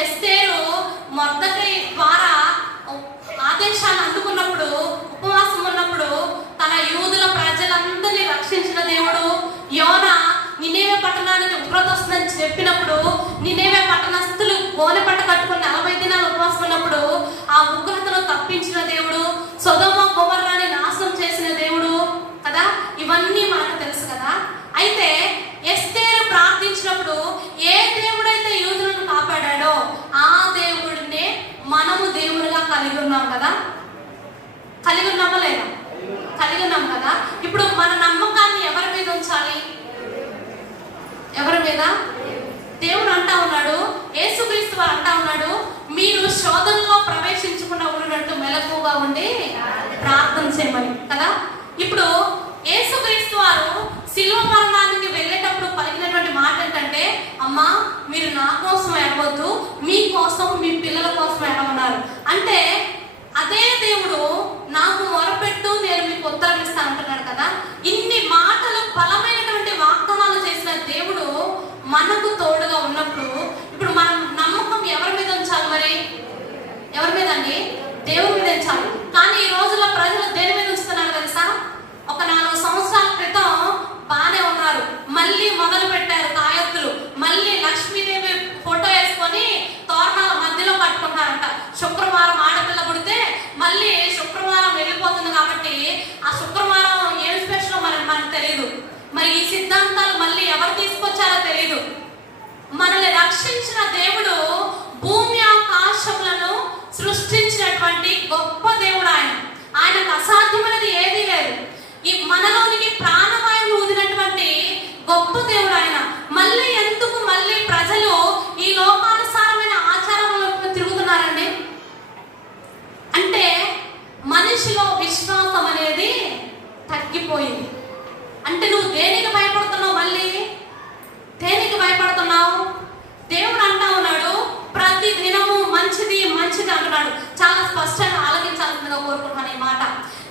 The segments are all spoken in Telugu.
ఎస్తేరు మొద్దకై ద్వారా ఆదేశాన్ని అందుకున్నప్పుడు ఉపవాసం ఉన్నప్పుడు తన యూదుల ప్రజలందరినీ రక్షించిన దేవుడు. యోన నినేవే పట్టణానికి ఉగ్రత వస్తుందని చెప్పినప్పుడు నినేవే పట్టణస్థులు గోనె పట్ట కట్టుకుని నలభై దినాలు ఉపవాసం ఉన్నప్పుడు ఆ ఉగ్రతను తప్పించిన దేవుడు సొదమ కుమర్రాన్ని నాశనం చేసిన దేవుడు కదా ఇవన్నీ మనకు తెలుసు కదా అయితే ఎస్తేరు ప్రార్థించినప్పుడు ఏ దేవుడైతే యూదులను కాపాడాడో ఆ దేవుడినే మనము దేవుడిగా కలిగి ఉన్నాం కదా కలిగి ఉన్నామా లేదా కలిగి ఉన్నాం కదా? ఇప్పుడు మన నమ్మకాన్ని ఎవరి మీద ఉంచాలి? ఎవరి మీద? దేవుడు అంటా ఉన్నాడు యేసుక్రీస్తు వారు అంటా ఉన్నాడు మీరు శోధనలో ప్రవేశించకుండా ఉన్నట్టు మెలకువగా ఉండి ప్రార్థన చేయమని కదా? ఇప్పుడు యేసుక్రీస్తు వారు శిలువ మరణానికి వెళ్ళేటప్పుడు పలికినటువంటి మాట ఏంటంటే అమ్మా మీరు నా కోసం ఎడవద్దు మీ కోసం మీ పిల్లల కోసం ఎడవన్నారు అంటే అదే దేవుడు నాకు మొరపెట్టు నేను మీకు ఉత్తరం ఇస్తాను అంటున్నాడు కదా. ఇన్ని మాటలు బలమైనటువంటి వాగ్దానాలు చేసిన దేవుడు మనకు తోడుగా ఉన్నప్పుడు ఇప్పుడు మనం నమ్మకం ఎవరి మీద ఉంచాలి మరి? ఎవరి మీద అండి? దేవుడి మీద ఉంచాలి. కానీ ఈ రోజుల్లో ప్రజలు దేని మీద ఉంచుతున్నారు తెలుసా? ఒక నాలుగు సంవత్సరాల క్రితం బాగానే ఉన్నారు. మళ్ళీ మొదలు పెట్టారు తాయత్తులు మళ్ళీ లక్ష్మీదేవి మధ్యలో శుక్రవారం ఆడపిల్ల పుడితే మళ్ళీ శుక్రవారం వెళ్ళిపోతుంది కాబట్టి ఆ శుక్రవారం ఏం స్పెషల్ మరి మనకు తెలియదు మరి ఈ సిద్ధాంతాలు మళ్ళీ ఎవరు తీసుకొచ్చారో తెలియదు మనల్ని రక్షించిన దేవుడు భూమి ఆకాశములను సృష్టించినటువంటి గొప్ప దేవుడు ఆయన. ఆయనకు అసాధ్యమైనది ఏదీ లేదు. ఈ మనలోనికి ప్రాణవాయువును ఊదినటువంటి గొప్ప దేవుడు ఆయన మళ్ళీ ఎందుకు మళ్ళీ ప్రజలు ఈ లోకానుసారమైన ఆచారాలకు తిరుగుతున్నారండి అంటే మనిషిలో విశ్వాసం అనేది తగ్గిపోయింది అంటే నువ్వు దేనికి భయపడుతున్నావు మళ్ళీ దేనికి భయపడుతున్నావు దేవుడు అంటా ఉన్నాడు ప్రతి దినము మంచిది మంచిది అంటున్నాడు చాలా స్పష్టంగా ఆలోచించాల్సిందిగా కోరుకుంటున్నాను ఈ మాట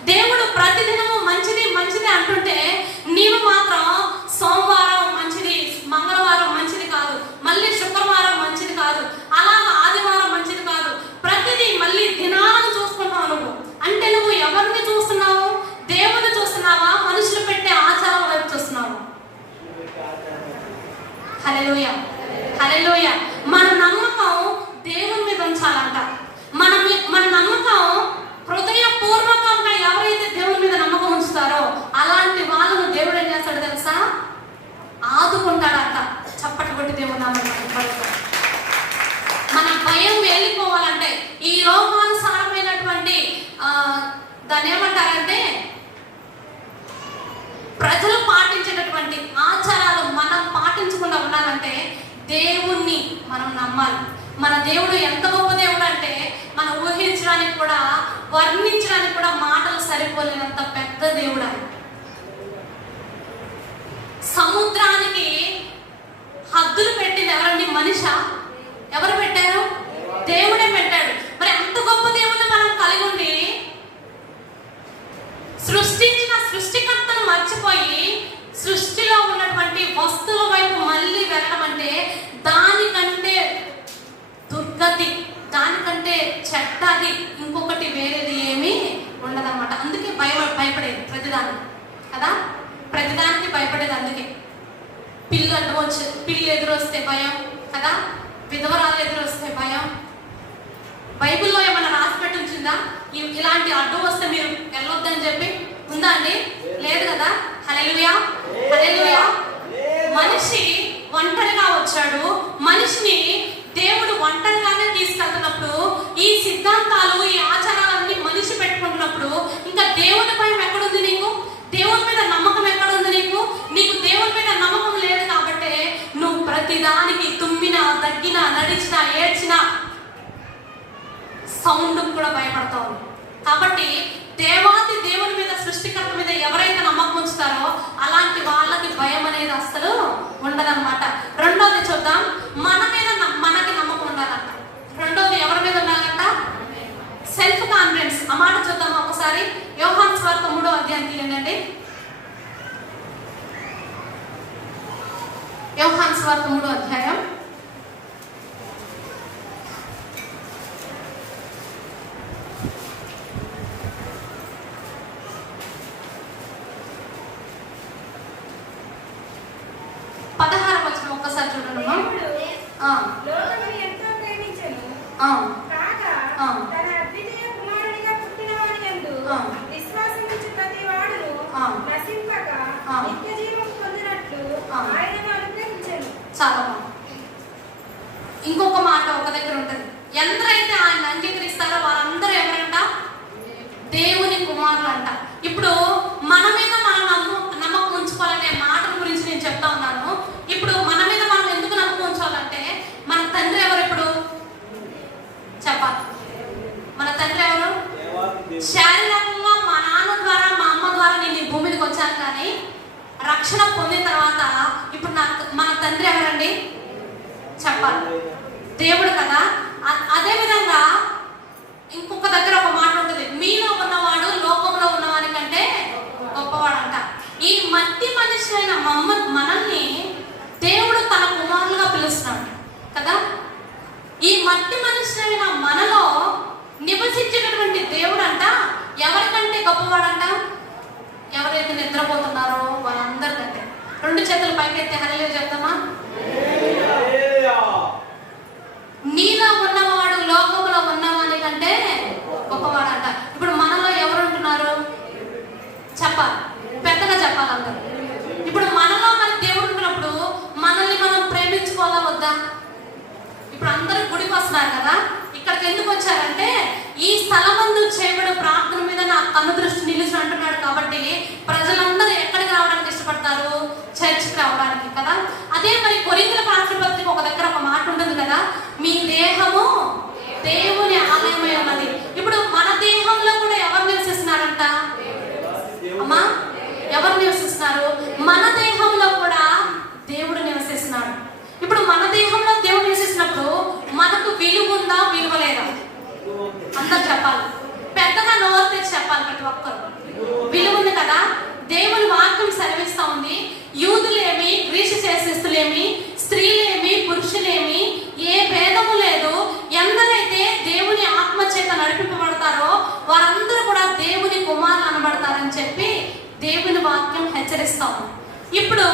దేవుడు ప్రతి దినము మంచిది మంచిది అంటుంటే నీవు మాత్రం సోమవారం మంచిది మంగళవారం మంచిది కాదు మళ్ళీ శుక్రవారం మంచిది కాదు అలాగా ఆదివారం మంచిది కాదు ప్రతిదీ మళ్ళీ దినాలను చూసుకుంటావు నువ్వు అంటే నువ్వు ఎవరిని చూస్తున్నావు దేవుని చూస్తున్నావా మనుషులు పెట్టే ఆచారం వైపు చూస్తున్నావు హలలోయ హలలోయ మన నమ్మకం దేవుని మీద ఉంచాలంట. మన మన నమ్మకం హృదయపూర్వకంగా ఎవరైతే దేవుని మీద నమ్మకం ఉంచుతారో అలాంటి వాళ్ళను దేవుడు ఏం చేస్తాడు తెలుసా? ఆదుకుంటాడంట. చప్పటి కొట్టి దేవుడు నమ్మకం మన భయం వెళ్ళిపోవాలంటే ఈ లోకానుసారమైనటువంటి ఆ, దాన్ని ఏమంటారంటే ప్రజలు పాటించేటటువంటి ఆచారాలు మనం పాటించకుండా ఉండాలంటే దేవుణ్ణి మనం నమ్మాలి. మన దేవుడు ఎంత గొప్ప దేవుడు అంటే మనం ఊహించడానికి కూడా వర్ణించడానికి కూడా మాటలు సరిపోలేనంత పెద్ద దేవుడు ఆయన. సముద్రానికి హద్దులు పెట్టింది ఎవరండి? మనిష? ఎవరు పెట్టారు దేవుడే పెట్టాడు మరి అంత గొప్ప దేవుడిని మనం కలిగి ఉండి సృష్టించిన సృష్టికర్తను మర్చిపోయి సృష్టిలో ఉన్నటువంటి వస్తువుల వైపు మళ్ళీ వెళ్ళడం అంటే దానికంటే దుర్గతి దానికంటే చెడ్డది ఇంకొకటి వేరేది ఏమీ ఉండదన్నమాట. అందుకే భయ భయపడేది ప్రతిదాని కదా? ప్రతిదానికి భయపడేది అందుకే. పిల్లు అడ్డం వచ్చి పిల్లి ఎదురొస్తే భయం కదా? విధవరాలు ఎదురొస్తే భయం. బైబిల్లో ఏమైనా రాసి పెట్టి ఉంచిందా ఇలాంటి అడ్డు వస్తే మీరు వెళ్ళొద్దని చెప్పి ఉందా అండి? లేదు కదా? హల్లెలూయా? హల్లెలూయా? మనిషి ఒంటరిగా వచ్చాడు మనిషిని దేవుడు ఒంటరిగానే తీసుకెళ్తున్నప్పుడు ఈ సిద్ధాంతాలు ఈ ఆచారాలన్నీ మనిషి పెట్టుకుంటున్నప్పుడు ఇంకా దేవుని భయం ఎక్కడుంది నీకు? దేవుని మీద నమ్మకం ఎక్కడుంది నీకు? నీకు దేవుని మీద నమ్మకం లేదు కాబట్టి నువ్వు ప్రతిదానికి తుమ్మినా తగ్గినా నడిచినా ఏడ్చినా సౌండ్ కూడా భయపడతావు. కాబట్టి దేవాది దేవుని మీద సృష్టికర్త మీద ఎవరైతే నమ్మకం ఉంచుతారో అలాంటి వాళ్ళకి భయం అనేది అస్సలు ఉండదన్నమాట. రెండోది చూద్దాం. మన మీద మనకి నమ్మకం ఉండాలంట. రెండోది ఎవరి మీద ఉండాలంట? సెల్ఫ్ కాన్ఫిడెన్స్ ఆ మాట చూద్దాం ఒకసారి. యోహాన్ స్వార్థ మూడో అధ్యాయం తీయండి యోహాన్ స్వార్థ మూడో అధ్యాయం పదహారు వచ్చిన ఒక్కసారి చూడండి అమ్మా. దేవుడు ఆ, లోకమును ఎంతో ప్రేమించెను. ఆ, కాగా ఆ. తన అద్వితీయ కుమారునిగా పుట్టినవాని యందు ఆ. విశ్వాసముంచు ప్రతి వాడును ఆ. నశింపక ఆ. నిత్య జీవం పొందినట్లు ఆ. ఆయనను అనుగ్రహించెను. చాలా బాగుంది ఇంకొక మాట ఒక దగ్గర ఉంటుంది ఎందరైతే ఆయన అంగీకరిస్తారో వారందరూ ఎవరంట దేవుని కుమారులు అంట ఇప్పుడు మన మీద మనం నమ్ము నమ్మకం ఉంచుకోవాలనే మాటల గురించి నేను చెప్తా ఉన్నాను ఇప్పుడు మన మీద మనం ఎందుకు నమ్మకం ఉంచాలంటే మన తండ్రి ఎవరు ఇప్పుడు చెప్పాలి మన తండ్రి ఎవరు? శారీరకంగా మా నాన్న ద్వారా మా అమ్మ ద్వారా నేను ఈ భూమి మీదకి వచ్చాను కానీ రక్షణ పొందిన తర్వాత ఇప్పుడు నా మన తండ్రి ఎవరండి? చెప్పాలి. దేవుడు కదా. అదే విధంగా ఇంకొక దగ్గర ఒక మాట ఉంటుంది. మీలో ఉన్నవాడు లోకంలో ఉన్నవాని కంటే గొప్పవాడంట. ఈ మట్టి మనిషి అయిన మమ్మ మనల్ని దేవుడు తన కుమారులుగా పిలుస్తున్నాడు. కదా? ఈ మట్టి మనిషి అయిన మనలో నివసించేటటువంటి దేవుడు అంట ఎవరికంటే గొప్పవాడంట? ఎవరైతే నిద్రపోతున్నారో వాళ్ళందరికంటే రెండు చేతులు పైకెత్తి హల్లెలూయా చెప్తామా? నీలో ఉన్నవాడు లోకంలో ఉన్నవాని కంటే గొప్పవాడంట ఇప్పుడు మనలో ఎవరు ఉంటున్నారు చెప్పాలి పెద్దగా చెప్పాలి అందరూ ఇప్పుడు మనలో మన దేవుడు ఉంటున్నప్పుడు మనల్ని మనం ప్రేమించుకోవాలా వద్దా ఇప్పుడు అందరూ గుడికి వస్తున్నారు కదా ఇక్కడికి ఎందుకు వచ్చారంటే ఈ స్థలమందు చేయబడిన ప్రార్థన మీద నా కన్ను దృష్టి నిలిచి అంటున్నాడు కాబట్టి ప్రజలందరూ ఎక్కడికి రావడానికి ఇష్టపడతారు? చర్చికి రావడానికి కదా? అదే మరి కొరింతల పాత్ర పత్రిక ఒక దగ్గర ఒక మాట ఉంటుంది కదా? మీ దేహము దేవుని ఆలయమై ఉన్నది. ఇప్పుడు మన దేహంలో కూడా ఎవరు నివసిస్తున్నారంట? అమ్మా ఎవరు నివసిస్తున్నారు? మన దేహంలో కూడా దేవుడు నివసిస్తున్నాడు. ఇప్పుడు మన దేహంలో దేవుడు నివసిస్తున్నప్పుడు మనకు విలువ ఉందా విలువ లేదా? అందరు చెప్పాలి. పెద్దగా నోరు తెచ్చి చెప్పాలి ప్రతి ఒక్కరు. విలువ ఉంది కదా దేవుని వాక్యం సెలవిస్తా ఉంది. యూదులేమి గ్రీసు చేసేస్తులేమి స్త్రీలేమి పురుషులేమి ఏ భేదము లేదు. ఎందరైతే దేవుని ఆత్మ చేత నడిపింపబడతారో వారందరూ కూడా దేవుని కుమారులు అనబడతారని చెప్పి దేవుని వాక్యం హెచ్చరిస్తాము ఇప్పుడు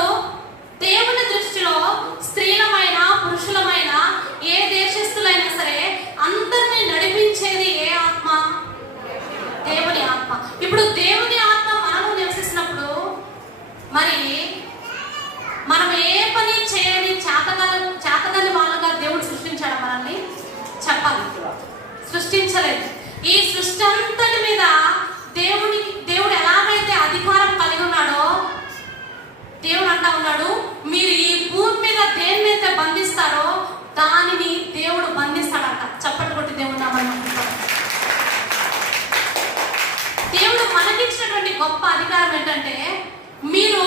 దేవుని దృష్టిలో స్త్రీలమైన పురుషులమైన ఏ దేశస్థులైనా సరే అందరిని నడిపించేది ఏ ఆత్మ? దేవుని ఆత్మ. ఇప్పుడు దేవుని ఆత్మ మనము నివసిస్తున్నప్పుడు మరి మనం ఏ పని చేయని చేతగాని చేతగాని వాళ్ళగా దేవుడు సృష్టించాడు మనల్ని? చెప్పాలి. సృష్టించలేదు. ఈ సృష్టి అంతటి మీద దేవుని దేవుడు ఎలాగైతే అధికారం కలిగి ఉన్నాడో దేవుడు అంటా ఉన్నాడు మీరు ఈ భూమి మీద దేన్నైతే బంధిస్తారో దానిని దేవుడు బంధిస్తాడంట చప్పట్లు కొట్టి దేవుడు నామని అనుకుంటాడు దేవుడు మనకిచ్చినటువంటి గొప్ప అధికారం ఏంటంటే మీరు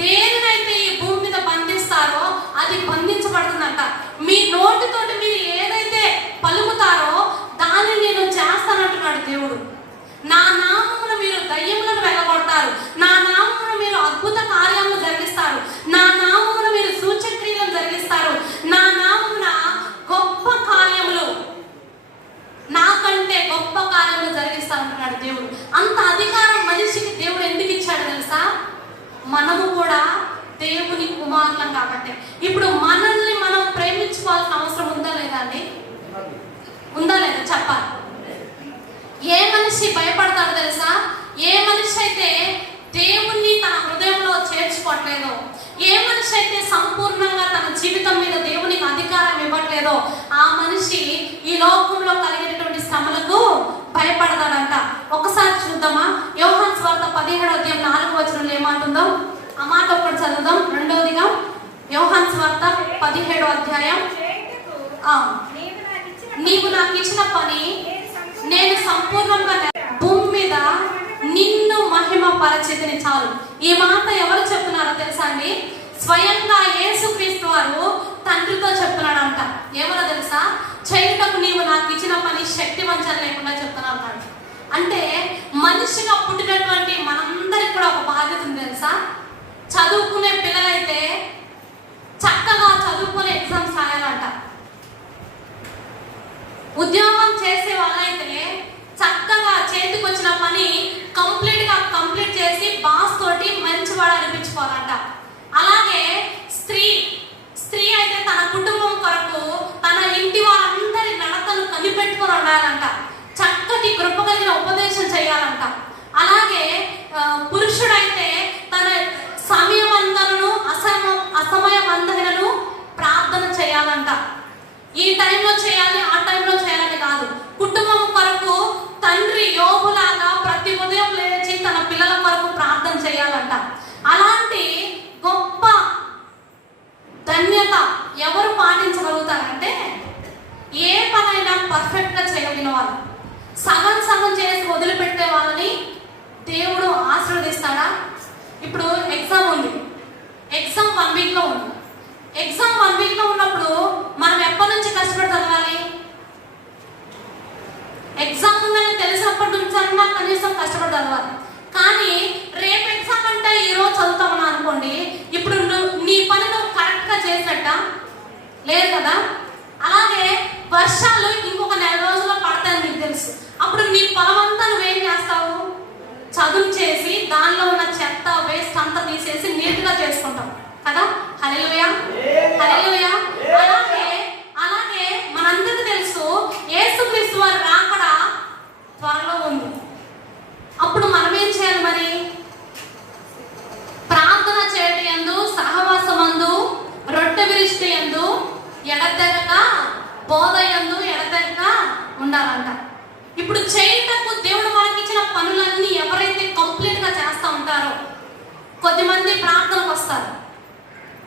దేనినైతే ఈ భూమి మీద బంధిస్తారో అది బంధించబడుతుందంట. మీ నోటితోటి మీరు ఏదైతే పలుకుతారో దాన్ని నేను చేస్తానంటున్నాడు దేవుడు. నా నామమున మీరు దయ్యములను వెళ్ళగొడతారు నా నామమున మీరు అద్భుత కార్యాలను జరిగిస్తారు. నా నామమున మీరు సూచక్రియలను జరిగిస్తారు. నా నామమున గొప్ప కార్యములు నాకంటే గొప్ప కార్యములు జరిగిస్తానంటున్నాడు దేవుడు. అంత అధికారం మనిషికి దేవుడు ఎందుకు ఇచ్చాడు తెలుసా మనము కూడా దేవుని కుమారులం కాబట్టి. ఇప్పుడు మనల్ని మనం ప్రేమించుకోవాల్సిన అవసరం ఉందా లేదా అండి? ఉందా లేదా? చెప్పాలి. ఏ మనిషి భయపడతాడు తెలుసా? ఏ మనిషి అయితే దేవుణ్ణి తన హృదయంలో చేర్చుకోవట్లేదో ఏ మనిషి అయితే సంపూర్ణంగా తన జీవితం మీద దేవునికి అధికారం ఇవ్వట్లేదో ఆ మనిషి ఈ లోకంలో కలిగినటువంటి శ్రమలకు భయపడతాడంట. ఒకసారి చూద్దామా? యోహాన్ స్వార్థ పదిహేడు అధ్యాయం నాలుగు వచనంలో ఏమంటుందో? ఆ మాట ఒక్కటి చదువుదాం. రెండవదిగా యోహాన్ స్వార్థ పదిహేడు అధ్యాయం. నీవు నాకు ఇచ్చిన పని నేను సంపూర్ణంగా భూమి మీద నిన్ను మహిమ పరిచితిని చాలు. ఈ మాట ఎవరు చెప్తున్నారో తెలుసా అండి? స్వయంగా యేసుక్రీస్తు వారు తండ్రితో చెప్తున్నాడంట. ఎవరో తెలుసా? చేయుటకు నీవు నాకు ఇచ్చిన పని శక్తి మంచాలు లేకుండా చెప్తున్నాను అంటే మనిషిగా పుట్టినటువంటి మనందరికి కూడా ఒక బాధ్యత ఉంది తెలుసా? చదువుకునే పిల్లలైతే చక్కగా చదువుకునే ఎగ్జామ్స్ రాయాలంట. ఉద్యోగం చేసే వాళ్ళైతే చక్కగా చేతికి వచ్చిన పని కంప్లీట్గా కంప్లీట్ చేసి బాస్ తోటి మంచివాడు అనిపించుకోవాలంట. అలాగే స్త్రీ స్త్రీ అయితే తన కుటుంబం కొరకు తన ఇంటి వారందరి నడతను కనిపెట్టుకొని ఉండాలంట. చక్కటి కృప కలిగిన ఉపదేశం చేయాలంట. అలాగే పురుషుడైతే తన సమయమందలను అసమ అసమయమందలను ప్రార్థన చేయాలంట. ఈ టైంలో చేయాలి ఆ టైంలో చేయాలని కాదు. కుటుంబం కొరకు తండ్రి యోగులాగా ప్రతి ఉదయం లేచి తన పిల్లల కొరకు ప్రార్థన చేయాలంట. అలాంటి గొప్ప ధన్యత ఎవరు పాటించగలుగుతారంటే ఏ పనైనా పర్ఫెక్ట్గా చేయగలిగిన వాళ్ళు. సగం సగం చేసి వదిలిపెట్టే వాళ్ళని దేవుడు ఆశీర్వదిస్తాడా? ఇప్పుడు ఎగ్జామ్ ఉంది. ఎగ్జామ్ వన్ వీక్లో ఉంది. ఎగ్జామ్ వన్ వీక్లో ఉన్నప్పుడు మనం ఎప్పటి నుంచి కష్టపడి చదవాలి? ఎగ్జామ్ ఉందని తెలిసినప్పటి నుంచి అన్నా కనీసం కష్టపడి చదవాలి. కానీ రేపు ఎగ్జామ్ అంటే ఈ రోజు చదువుతామని అనుకోండి ఇప్పుడు నువ్వు నీ పని నువ్వు కరెక్ట్గా చేసినట్ట? లేదు కదా? అలాగే వర్షాలు ఇంకొక నెల రోజుల్లో పడతాయని నీకు తెలుసు. అప్పుడు నీ పొలం అంతా నువ్వేం చేస్తావు? చదువు చేసి దానిలో ఉన్న చెత్త వేస్ట్ అంతా తీసేసి నీట్గా చేసుకుంటావు. చేసుకుంటాం కదా? హలెలుయా హలెలుయా అలాగే అలాగే మనందరికీ తెలుసు యేసుక్రీస్తు వారి రాకడ త్వరలో ఉంది. అప్పుడు మనం ఏం చేయాలి మరి? ప్రార్థన చేయటం యందు సహవాసమందు రొట్టె విరిష్టి యందు ఎడతెగక బోధ యందు ఎడతెగక ఉండాలంట. ఇప్పుడు చేయటకు దేవుడు మనకి ఇచ్చిన పనులన్నీ ఎవరైతే కంప్లీట్గా చేస్తూ ఉంటారో కొద్దిమంది ప్రార్థనకు వస్తారు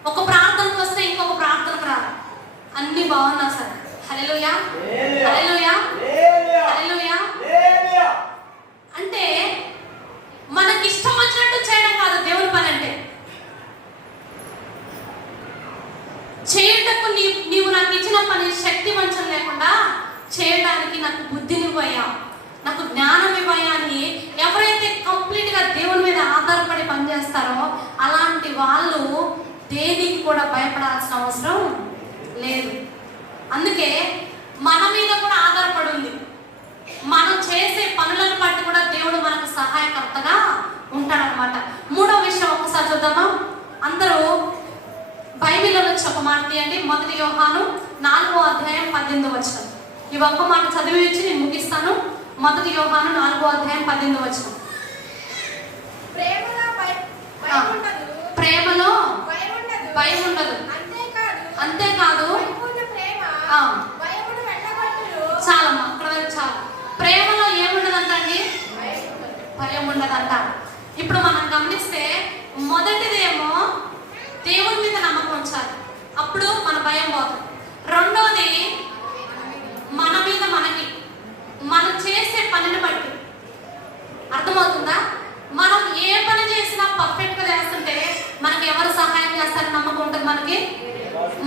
ఒక ప్రార్థనకు వస్తే ఇంకొక ప్రార్థనకు రారు అన్ని బాగున్నా సార్. హల్లెలూయా. హల్లెలూయా. హల్లెలూయా. అంటే మనకి ఇష్టం వచ్చినట్టు చేయడం కాదు దేవుని పని అంటే. చేయుటకు నీ నీవు నాకు ఇచ్చిన పని శక్తి వంచన లేకుండా చేయడానికి నాకు బుద్ధినివ్వయ్యా. నాకు జ్ఞానం ఇవ్వయ్యా అని ఎవరైతే కంప్లీట్గా దేవుని మీద ఆధారపడి పనిచేస్తారో అలాంటి వాళ్ళు దేనికి కూడా భయపడాల్సిన అవసరం లేదు. అందుకే మన మీద కూడా ఆధారపడి ఉంది. మనం చేసే పనులను బట్టి కూడా దేవుడు మనకు సహాయకర్తగా ఉంటాడనమాట మూడో విషయం ఒకసారి చూద్దామా? అందరూ బైబిల్లో ఒక మాట తీయండి. మొదటి యోహాను నాలుగో అధ్యాయం పద్దెనిమిది వచనం. ఈ ఒక్క మాట చదివి ఇచ్చి నేను ముగిస్తాను. మొదటి యోహాను నాలుగో అధ్యాయం పద్దెనిమిది వచనం. ప్రేమలో భయ- ఉండదు. ప్రేమలో భయం ఉండదు. అంతేకాదు. చాలమ్మా అక్కడ వరకు చాలు. ప్రేమలో ఏముండదంట అండి భయం ఉండదు. భయం ఉండదంట ఇప్పుడు మనం గమనిస్తే మొదటిదేమో దేవుని మీద నమ్మకం ఉంచాలి. అప్పుడు మన భయం పోతుంది రెండోది మన మీద మనకి మనం చేసే పనిని బట్టి. అర్థమవుతుందా? మనం ఏ పని చేసినా పర్ఫెక్ట్గా చేస్తుంటే మనకి ఎవరు సహాయం చేస్తారని నమ్మకం ఉంటుంది మనకి?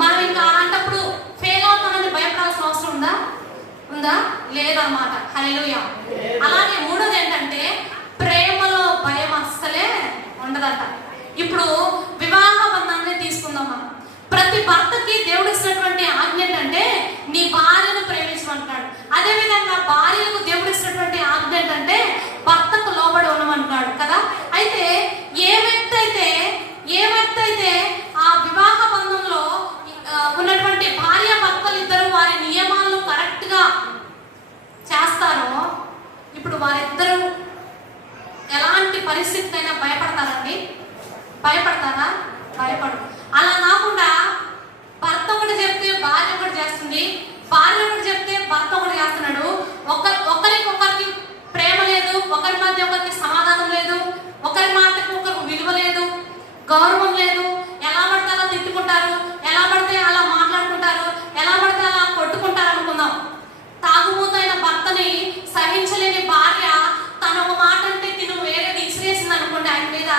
మనం ఇంకా అలాంటప్పుడు ఫెయిల్ అవుతామని భయపడాల్సిన అవసరం ఉందా? ఉందా? లేదన్నమాట. హల్లెలూయా. అలాగే మూడోది ఏంటంటే ప్రేమలో భయం అస్సలే ఉండదంట. ఇప్పుడు వివాహ బంధాన్ని తీసుకుందాం మనం. ప్రతి భర్తకి దేవుడు ఇచ్చినటువంటి ఆజ్ఞ ఏంటంటే నీ భార్యను ప్రేమించమంటున్నాడు. అదేవిధంగా భార్యకు దేవుడు ఇచ్చినటువంటి ఆజ్ఞ ఏంటంటే భర్తకు లోబడి ఉండమంటున్నాడు కదా. అయితే ఏ వ్యక్తి అయితే ఏ భర్త అయితే ఆ వివాహ బంధంలో ఉన్నటువంటి భార్య భర్తలు ఇద్దరు వారి నియమాలను కరెక్ట్గా చేస్తారో ఇప్పుడు వారిద్దరూ ఎలాంటి పరిస్థితికైనా భయపడతారండి? భయపడతారా? భయపడు అలా కాకుండా భర్త ఒకటి చెప్తే భార్య ఒకటి చేస్తుంది భార్య ఒకటి చెప్తే భర్త ఒకటి చేస్తున్నాడు. ఒక ఒకరికొకరికి ప్రేమ లేదు ఒకరి మధ్య ఒకరికి సమాధానం లేదు ఒకరి మాటకు ఒకరికి విలువ లేదు. గౌరవం లేదు. ఎలా పడితే అలా తిట్టుకుంటారు. ఎలా పడితే అలా మాట్లాడుకుంటారు. ఎలా పడితే అలా కొట్టుకుంటారు అనుకుందాం. తాగుబోతైన భర్తని సహించలేని భార్య తన ఒక మాట అంటే తిను వేరేది ఇసిరేసింది అనుకోండి ఆయన మీద.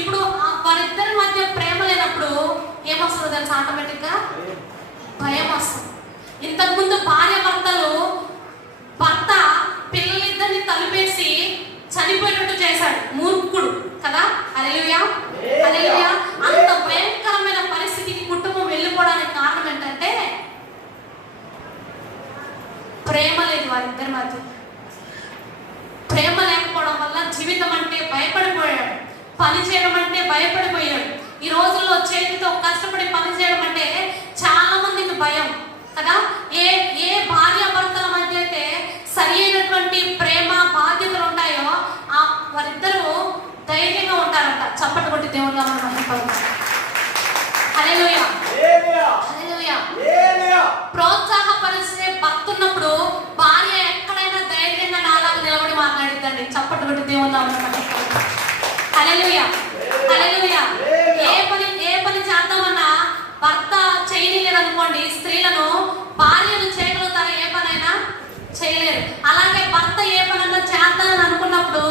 ఇప్పుడు వారిద్దరి మధ్య ప్రేమ లేనప్పుడు ఏమొస్తుంది తెలుసు ఆటోమేటిక్గా భయం వస్తుంది. ఇంతకుముందు భార్య భర్తలు భర్త పిల్లలిద్దరిని తలుపేసి చనిపోయినట్టు చేశాడు. మూర్ఖుడు కదా? అలెలుయా అలెలుయా అంత భయంకరమైన పరిస్థితికి కుటుంబం వెళ్ళిపోవడానికి కారణం ఏంటంటే ప్రేమ లేదు వారిద్దరి మధ్య. ప్రేమ లేకపోవడం వల్ల జీవితం అంటే భయపడిపోయాడు. పని చేయడం అంటే భయపడిపోయాడు. ఈ రోజుల్లో చేతితో కష్టపడి పని చేయడం అంటే చాలా మందికి భయం కదా? ఏ ఏ భార్య భర్తల మధ్య అయితే సరి అయినటువంటి ప్రేమ బాధ్యతలు ఉంటాయో ఆ వారిద్దరూ ధైర్యంగా ఉంటారంట. చప్పటి కొట్టి దేవుళ్ళ మనం హల్లెలూయా. ప్రోత్సాహపరిచే భర్త ఉన్నప్పుడు భార్య ఎక్కడైనా ధైర్యంగా నాలాగా నిలబడి మాట్లాడిద్దండి. చప్పట్లు కొట్టి నామమున హల్లెలూయా. హల్లెలూయా. ఏ పని ఏ పని చేద్దామన్నా భర్త చేయలేదనుకోండి స్త్రీలను భార్యను చేయగలుగుతారా ఏ పనైనా చేయలేరు అలాగే భర్త ఏ పనైనా చేద్దామని అనుకున్నప్పుడు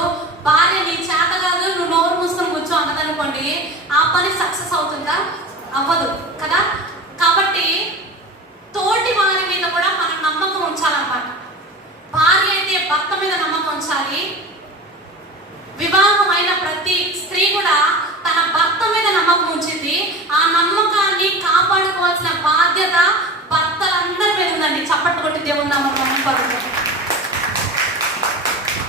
భార్య నీ చేత కాదు నువ్వు నోరు మూసుకొని కూర్చో అన్నదనుకోండి ఆ పని సక్సెస్ అవుతుందా? అవ్వదు కదా? కాబట్టి తోటి వారి మీద కూడా మనం నమ్మకం ఉంచాలన్నమాట. భార్య అయితే భర్త మీద నమ్మకం ఉంచాలి. వివాహమైన ప్రతి స్త్రీ కూడా తన భర్త మీద నమ్మకం ఉంచింది. ఆ నమ్మకాన్ని కాపాడుకోవాల్సిన బాధ్యత భర్తలందరి మీద ఉందండి. చప్పట్లు కొట్టి దేవుని నామం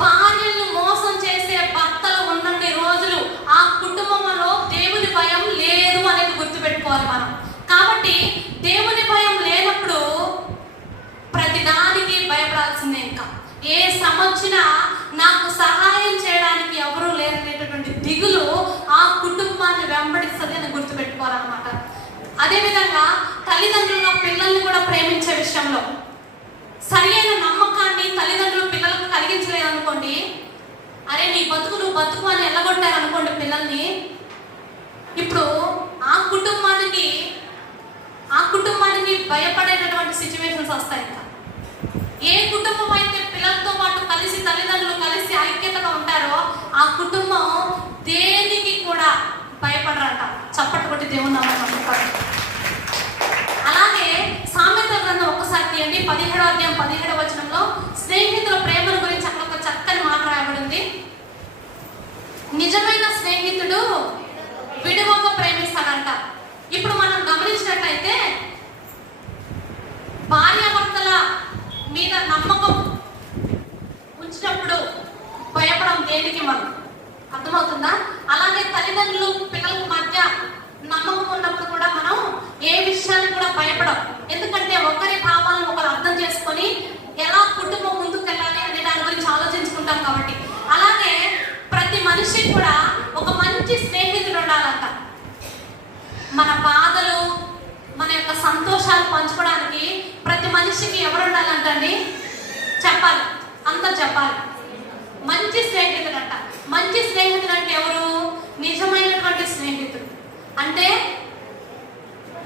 భార్యలను మోసం చేసే భర్తలు ఉన్నన్ని రోజులు ఆ కుటుంబంలో దేవుని భయం లేదు అనేది గుర్తుపెట్టుకోవాలి మనం. కాబట్టి దేవుని భయం లేనప్పుడు ప్రతిదానికి భయపడాల్సిందే ఇంకా. ఏ శ్రమ నాకు సహాయం చేయడానికి ఎవరూ లేరనేటటువంటి దిగులు ఆ కుటుంబాన్ని వెంబడిస్తుంది అని గుర్తుపెట్టుకోవాలన్నమాట. అదేవిధంగా తల్లిదండ్రులు పిల్లల్ని కూడా ప్రేమించే విషయంలో సరియైన నమ్మకాన్ని తల్లిదండ్రులు పిల్లలకు కలిగించలేదనుకోండి. అరే నీ బతుకు నువ్వు బతుకు అని ఎల్లగొట్టారు అనుకోండి పిల్లల్ని. ఇప్పుడు ఆ కుటుంబానికి ఆ కుటుంబానికి భయపడేటటువంటి సిచ్యువేషన్స్ వస్తాయి ఇంకా. ఏ కుటుంబం అయితే పిల్లలతో పాటు కలిసి తల్లిదండ్రులు కలిసి ఐక్యతగా ఉంటారో ఆ కుటుంబం దేనికి కూడా భయపడరంట. చప్పట్లు కొట్టి దేవుని నామమున అలాగే సామెత గ్రంథం ఒక్కసారి తీయండి. పదిహేడు అధ్యాయం పదిహేడవ వచనంలో స్నేహితుల ప్రేమను గురించి అక్కడ ఒక చక్కని మాట రాయబడింది. నిజమైన స్నేహితుడు విడువక ప్రేమిస్తాడంట. ఇప్పుడు మనం గమనించినట్లయితే భార్యాభర్తల మీద నమ్మకం ఉంచినప్పుడు భయపడం దేనికి మనం? అర్థమవుతుందా? అలాగే తల్లిదండ్రులు పిల్లల మధ్య నమ్మకం ఉన్నప్పుడు కూడా మనం ఏ విషయానికి కూడా భయపడం. ఎందుకంటే ఒకరి భావాలను ఒకరు అర్థం చేసుకొని ఎలా కుటుంబం ముందుకు వెళ్ళాలి అనే దాని గురించి ఆలోచించుకుంటాం కాబట్టి. అలాగే ప్రతి మనిషికి కూడా ఒక మంచి స్నేహితుడు ఉండాలంట. మన బాధలు మన యొక్క సంతోషాలు పంచుకోవడానికి ప్రతి మనిషికి ఎవరు ఉండాలంటండి? చెప్పాలి. అందరు చెప్పాలి. మంచి స్నేహితుడు అంట మంచి స్నేహితుడు అంటే ఎవరు నిజమైనటువంటి స్నేహితుడు అంటే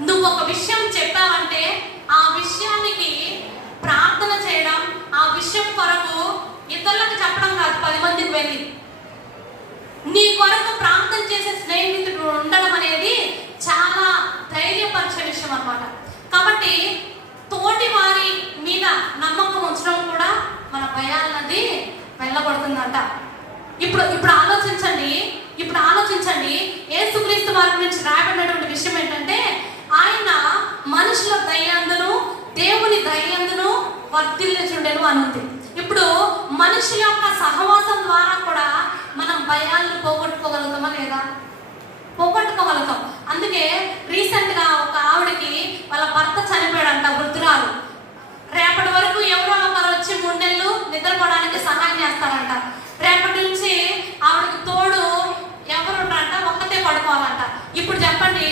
నువ్వు ఒక విషయం చెప్పావంటే ఆ విషయానికి ప్రార్థన చేయడం ఆ విషయం కొరకు ఇతరులకు చెప్పడం కాదు పది మందికి వెళ్ళి. నీ కొరకు ప్రార్థన చేసే స్నేహితుడు ఉండడం అనేది చాలా ధైర్యపరిచే విషయం అన్నమాట. కాబట్టి తోటి వారి మీద నమ్మకం ఉంచడం కూడా మన భయాలన్నది వెళ్ళబడుతుందంట ఇప్పుడు ఇప్పుడు ఆలోచించండి ఇప్పుడు ఆలోచించండి. యేసుక్రీస్తు వారి గురించి రాయబడినటువంటి విషయం ఏంటంటే ఆయన మనుషుల దయ్యందును దేవుని దయ్యందును వర్ధిల్లుచుండెను అని ఉంది ఇప్పుడు మనిషి యొక్క సహవాసం ద్వారా కూడా మనం భయాలను పోగొట్టుకోగలుగుతామా లేదా? పోగొట్టుకోగలుగుతాం. అందుకే రీసెంట్గా ఒక ఆవిడకి వాళ్ళ భర్త చనిపోయాడంట వృద్ధురాలు. రేపటి వరకు ఎవరో ఒకరు వచ్చి గుండెళ్ళు నిద్రపోవడానికి సహాయం చేస్తారంట. రేపటి నుంచి ఆవిడకి తోడు ఎవరు ఉంటారంట ఒక్కతే పడుకోవాలంట. ఇప్పుడు చెప్పండి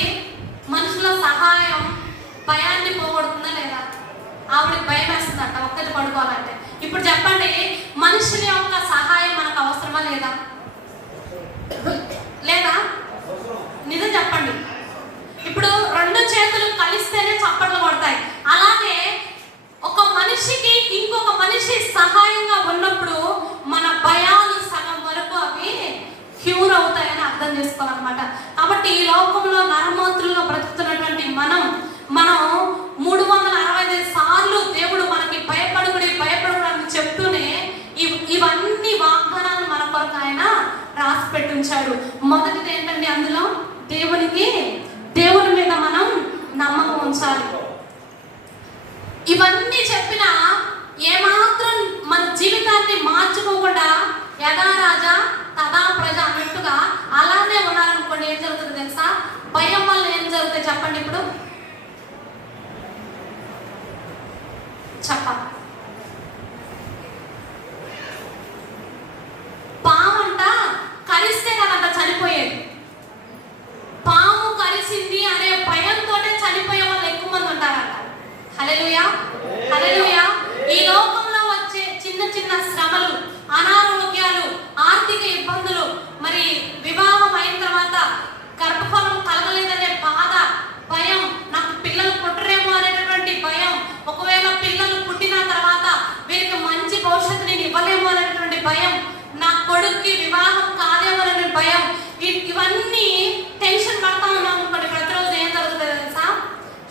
మనుషుల సహాయం భయాన్ని పోగొడుతుందా లేదా? ఆవిడకి భయం వేస్తుందంట ఒక్కటి పడుకోవాలంటే. ఇప్పుడు చెప్పండి మనుషుల యొక్క సహాయం మనకు అవసరమా లేదా? లేదా? నిజం చెప్పండి. ఇప్పుడు రెండు చేతులు కలిస్తేనే చప్పట్లు కొడతాయి. అలాగే ఒక మనిషికి ఇంకొక మనిషి సహాయంగా ఉన్నప్పుడు మన భయాలు సగం వరకు అవి క్యూర్ అవుతాయని అర్థం చేసుకోవాలన్నమాట. కాబట్టి ఈ లోకంలో నరమాతుల్లో బ్రతుకుతున్నటువంటి మనం మనం మూడు వందల అరవై ఐదు సార్లు దేవుడు మనకి భయపడు భయపడుకుడు అని చెప్తూనే ఇవ్- ఇవన్నీ వాగ్దానాలు మన కొరకు ఆయన రాసి పెట్టించాడు మొదటిది ఏంటండి అందులో? దేవునికి దేవుని మీద మనం నమ్మకం ఉంచాలి. ఇవన్నీ చెప్పిన ఏమాత్రం మన జీవితాన్ని మార్చుకోకుండా యథా రాజా తదా ప్రజ అన్నట్టుగా అలానే ఉన్నారనుకోండి ఏం జరుగుతుంది తెలుసా? భయం వల్ల ఏం జరుగుతుంది చెప్పండి ఇప్పుడు? చెప్పాలి. కూడా కరిస్తే కనుక చనిపోయేది. పాము కరిసింది అనే భయంతో చనిపోయే వాళ్ళు ఎక్కువ మంది ఉంటారంట. హలెలుయా హలెలుయా ఈ లోకంలో వచ్చే చిన్న చిన్న శ్రమలు అనారోగ్యాలు ఆర్థిక ఇబ్బందులు మరి వివాహం అయిన తర్వాత గర్భఫలం కలగలేదనే బాధ భయం నాకు పిల్లలు పుట్టరేమో అనేటటువంటి భయం ఒకవేళ పిల్లలు పుట్టిన తర్వాత వీరికి మంచి భవిష్యత్తు నేను ఇవ్వలేమో అనేటువంటి భయం నా కొడుక్కి వివాహం కాదేమో భయం. ఇవన్నీ టెన్షన్ పడతా ఉన్నాం అనుకోండి ప్రతిరోజు ఏం జరుగుతుంది తెలుసా?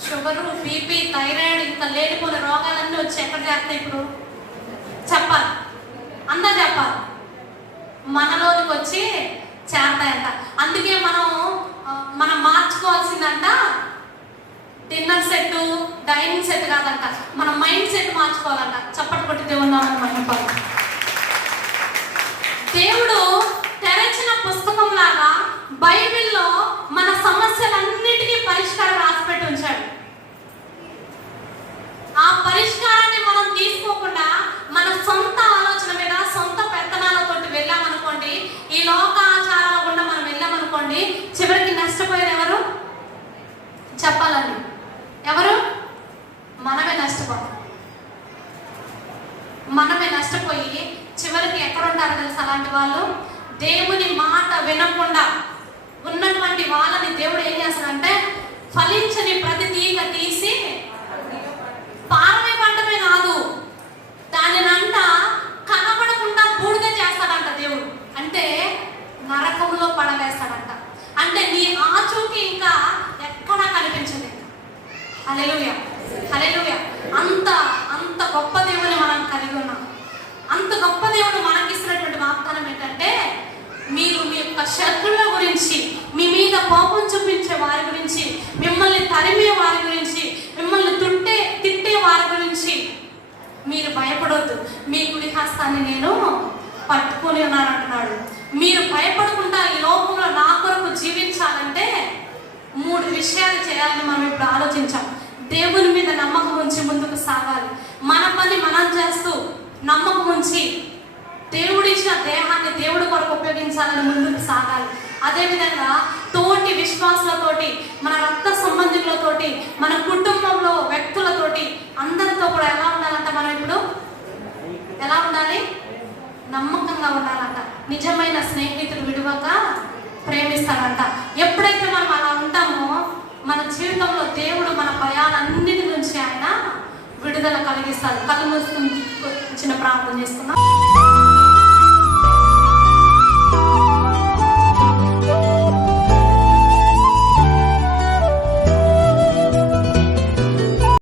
షుగర్ బీపీ థైరాయిడ్ ఇంకా లేనిపోయిన రోగాలన్నీ వచ్చి ఎక్కడ చేస్తాయి ఇప్పుడు? చెప్పాలి. అందరు చెప్పాలి. మనలోనికి వచ్చి చేరతాయంట. అందుకే మనం మనం మార్చుకోవాల్సిందంట డిన్నర్ సెట్ డైనింగ్ సెట్ కాదంట. మన మైండ్ సెట్ మార్చుకోవాలంట. చప్పటి కొట్టి దేవుడు మహిళ దేవుడు తెరచిన పుస్తకం లాగా బైబిల్లో మన సమస్యలన్నిటికీ పరిష్కారం రాసిపెట్టి ఉంచాడు. ఆ పరిష్కారాన్ని మనం తీసుకోకుండా మన సొంత ఆలోచన మీద సొంత పెత్తనాలతో వెళ్ళామనుకోండి ఈ లోక ఆచారాల గుండా మనం వెళ్ళామనుకోండి చివరికి నష్టపోయేది ఎవరు? చెప్పాలండి. ఎవరు? మనమే నష్టపోతాం. మనమే నష్టపోయి చివరికి ఎక్కడ ఉంటారు తెలుసు అలాంటి వాళ్ళు? దేవుని మాట వినకుండా ఉన్నటువంటి వాళ్ళని దేవుడు ఏం చేస్తాడంటే ఫలించని ప్రతి తీగ తీసి పారమే పంటమే కాదు దానినంట కనబడకుండా బూడిద చేస్తాడంట దేవుడు. అంటే నరకంలో పడవేస్తాడంట. అంటే నీ ఆచూకి ఇంకా ఎక్కడా కనిపించదు హల్లెలూయా. హల్లెలూయా. అంత అంత గొప్ప దేవుని మనం కలిగి ఉన్నాం. అంత గొప్ప దేవుడు మనకి ఇస్తున్నటువంటి వాగ్దానం ఏంటంటే మీరు మీ యొక్క శత్రువుల గురించి మీ మీద కోపం చూపించే వారి గురించి మిమ్మల్ని తరిమే వారి గురించి మిమ్మల్ని తుంటే తిట్టే వారి గురించి మీరు భయపడవద్దు మీ కుడి హస్తాన్ని నేను పట్టుకొని ఉన్నాను అంటున్నాడు మీరు భయపడకుండా ఈ లోకంలో నా కొరకు జీవించాలంటే మూడు విషయాలు చేయాలని మనం ఇప్పుడు ఆలోచించాం. దేవుని మీద నమ్మకం ఉంచి ముందుకు సాగాలి. మన పని మనం చేస్తూ నమ్మకం ఉంచి దేవుడిచ్చిన దేహాన్ని దేవుడు కొరకు ఉపయోగించాలని ముందుకు సాగాలి. అదేవిధంగా తోటి విశ్వాసులతోటి మన రక్త సంబంధికులతోటి మన కుటుంబంలో వ్యక్తులతోటి అందరితో కూడా ఎలా ఉండాలంట మనం ఇప్పుడు? ఎలా ఉండాలి? నమ్మకంగా ఉండాలంట. నిజమైన స్నేహితులు విడువక ప్రేమిస్తారంట. ఎప్పుడైతే మనం అలా ఉంటామో మన జీవితంలో దేవుడు మన భయాలన్నిటి నుంచి ఆయన విడుదల కలిగిస్తాడు. కళ్ళు మూసుకుని చిన్న ప్రార్థన చేసుకుందాం.